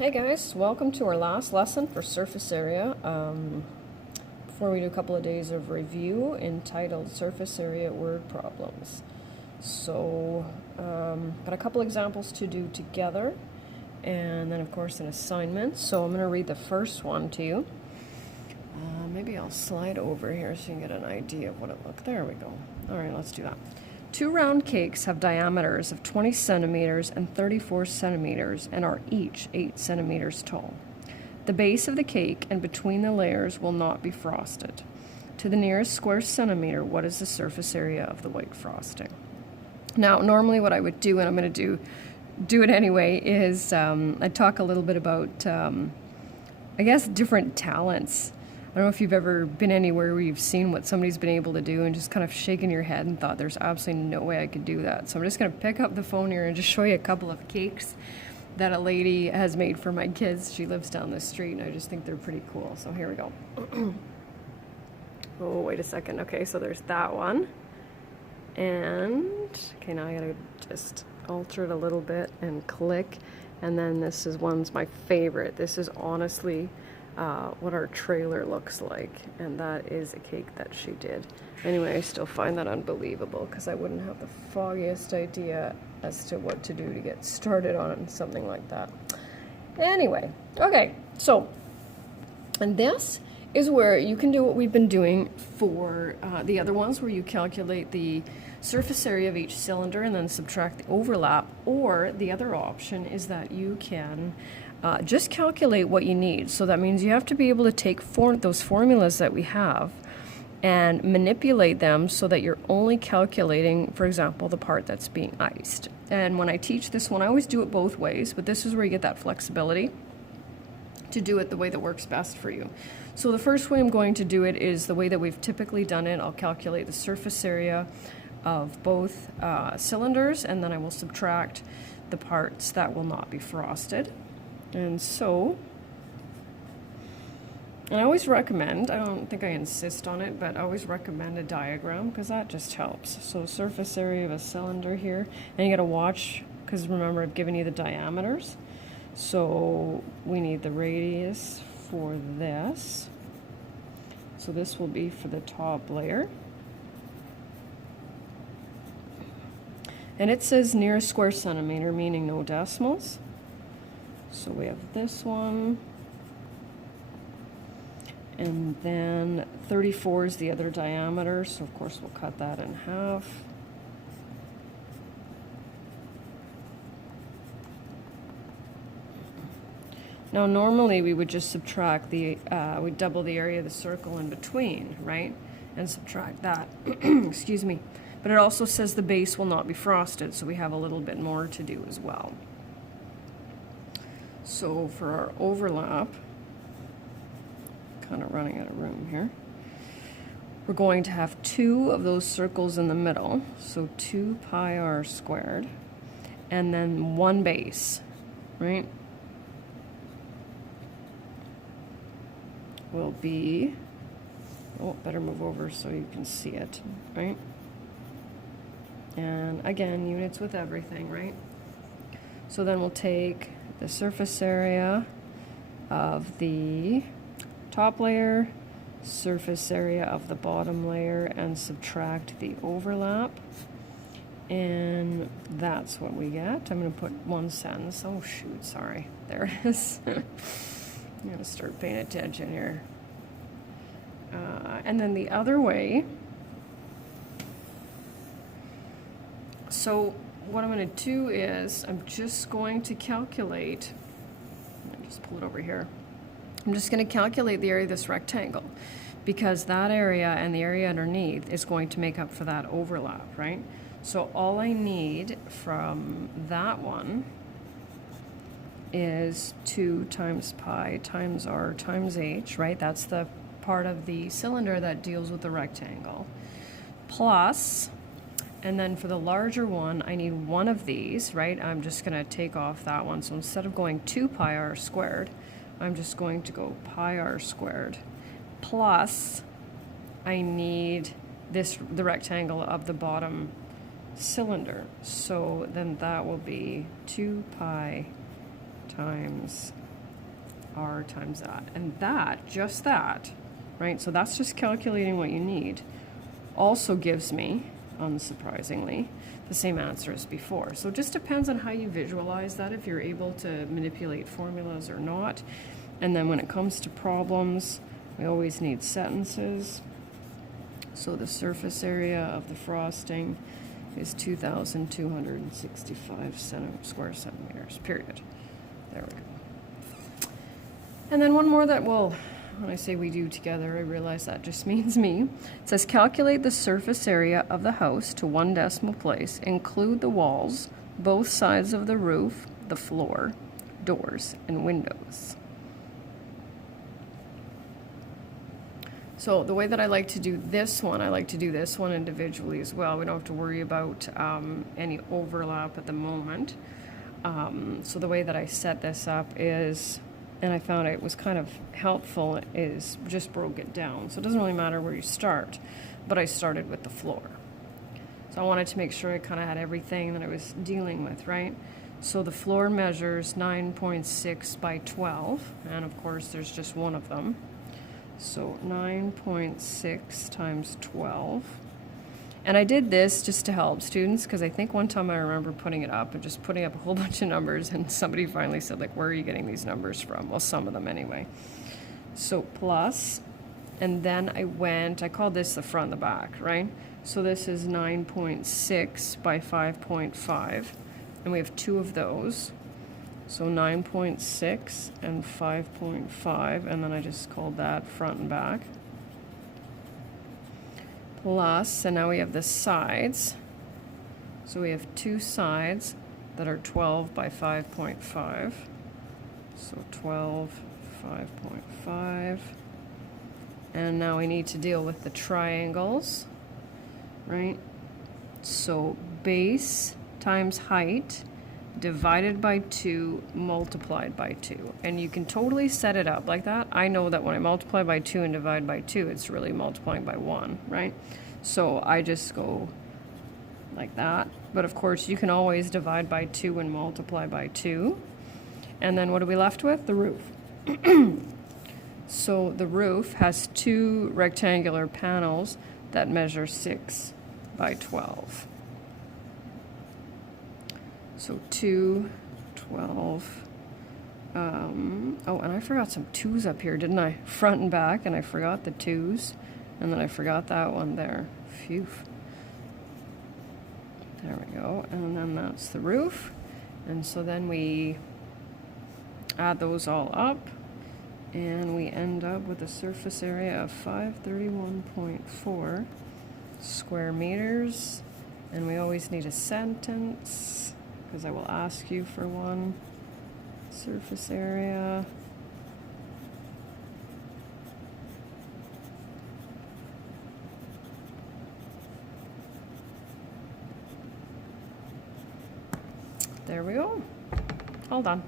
Hey guys, welcome to our last lesson for surface area. Before we do a couple of days of review entitled Surface Area Word Problems. So, got a couple examples to do together, and then of course an assignment. So I'm going to read the first one to you. Maybe I'll slide over here so you can get an idea of what it looks. There we go. All right, let's do that. Two round cakes have diameters of 20 centimeters and 34 centimeters and are each 8 centimeters tall. The base of the cake and between the layers will not be frosted. To the nearest square centimeter, what is the surface area of the white frosting? Now, normally what I would do, and I'm going to do it anyway, is I'd talk a little bit about, I guess, different talents. I don't know if you've ever been anywhere where you've seen what somebody's been able to do and just kind of shaken your head and thought there's absolutely no way I could do that. So I'm just going to pick up the phone here and just show you a couple of cakes that a lady has made for my kids. She lives down the street and I just think they're pretty cool. So here we go. Oh, wait a second. Okay, so there's that one. And, okay, now I gotta just alter it a little bit and click. And then this is one's my favorite. This is honestly what our trailer looks like, and that is a cake that she did. Anyway, I still find that unbelievable because I wouldn't have the foggiest idea as to what to do to get started on something like that. Anyway, okay, so, and this is where you can do what we've been doing for the other ones, where you calculate the surface area of each cylinder and then subtract the overlap, or the other option is that you can just calculate what you need. So that means you have to be able to take those formulas that we have and manipulate them so that you're only calculating, for example, the part that's being iced. And when I teach this one, I always do it both ways, but this is where you get that flexibility to do it the way that works best for you. So the first way I'm going to do it is the way that we've typically done it. I'll calculate the surface area of both cylinders, and then I will subtract the parts that will not be frosted. And so, I always recommend, I don't think I insist on it, but I always recommend a diagram because that just helps. So surface area of a cylinder here, and you gotta watch, because remember I've given you the diameters. So we need the radius for this. So this will be for the top layer. And it says nearest square centimeter, meaning no decimals. So we have this one, and then 34 is the other diameter, so of course we'll cut that in half. Now normally we would just subtract we'd double the area of the circle in between, right? And subtract that, excuse me. But it also says the base will not be frosted, so we have a little bit more to do as well. So for our overlap, kind of running out of room here, we're going to have two of those circles in the middle, so 2 pi r squared, and then one base, right? Will be, oh, better move over so you can see it, right? And again, units with everything, right? So then we'll take the surface area of the top layer, surface area of the bottom layer, and subtract the overlap. And that's what we get. I'm going to put one sentence. Oh shoot, sorry. There it is. I'm going to start paying attention here. And then the other way, so what I'm going to do is I'm just going to calculate, let me just pull it over here. I'm just going to calculate the area of this rectangle, because that area and the area underneath is going to make up for that overlap, right? So all I need from that one is 2 times pi times r times h, right? That's the part of the cylinder that deals with the rectangle, plus, and then for the larger one, I need one of these, right? I'm just going to take off that one. So instead of going 2 pi r squared, I'm just going to go pi r squared. Plus, I need the rectangle of the bottom cylinder. So then that will be 2 pi times r times that. And that, just that, right? So that's just calculating what you need. Also gives me, unsurprisingly, the same answer as before. So it just depends on how you visualize that, if you're able to manipulate formulas or not. And then when it comes to problems, we always need sentences. So the surface area of the frosting is 2,265 square centimeters, period. There we go. And then one more that, well, when I say we do together, I realize that just means me. It says calculate the surface area of the house to 1 decimal place. Include the walls, both sides of the roof, the floor, doors, and windows. So the way that I like to do this one, I like to do this one individually as well. We don't have to worry about any overlap at the moment. So the way that I set this up is, and I found it was kind of helpful, is just broke it down. So it doesn't really matter where you start, but I started with the floor. So I wanted to make sure I kind of had everything that I was dealing with, right? So the floor measures 9.6 by 12, and of course there's just one of them. So 9.6 times 12. And I did this just to help students, because I think one time I remember putting it up and just putting up a whole bunch of numbers, and somebody finally said, like, where are you getting these numbers from? Well, some of them anyway. So plus, and then I called this the front and the back, right? So this is 9.6 by 5.5, and we have two of those. So 9.6 and 5.5, and then I just called that front and back. Plus, and now we have the sides. So we have two sides that are 12 by 5.5. So 12, 5.5. And now we need to deal with the triangles, right? So base times height divided by 2 multiplied by 2. And you can totally set it up like that. I know that when I multiply by 2 and divide by 2, it's really multiplying by 1, right? So I just go like that. But of course, you can always divide by 2 and multiply by 2. And then what are we left with? The roof. So the roof has 2 rectangular panels that measure 6 by 12. So 2, 12, oh, and I forgot some 2's up here, didn't I? Front and back, and I forgot the 2's, and then I forgot that one there. Phew. There we go, and then that's the roof. And so then we add those all up, and we end up with a surface area of 531.4 square meters, and we always need a sentence, because I will ask you for one. Surface area. There we go. All done.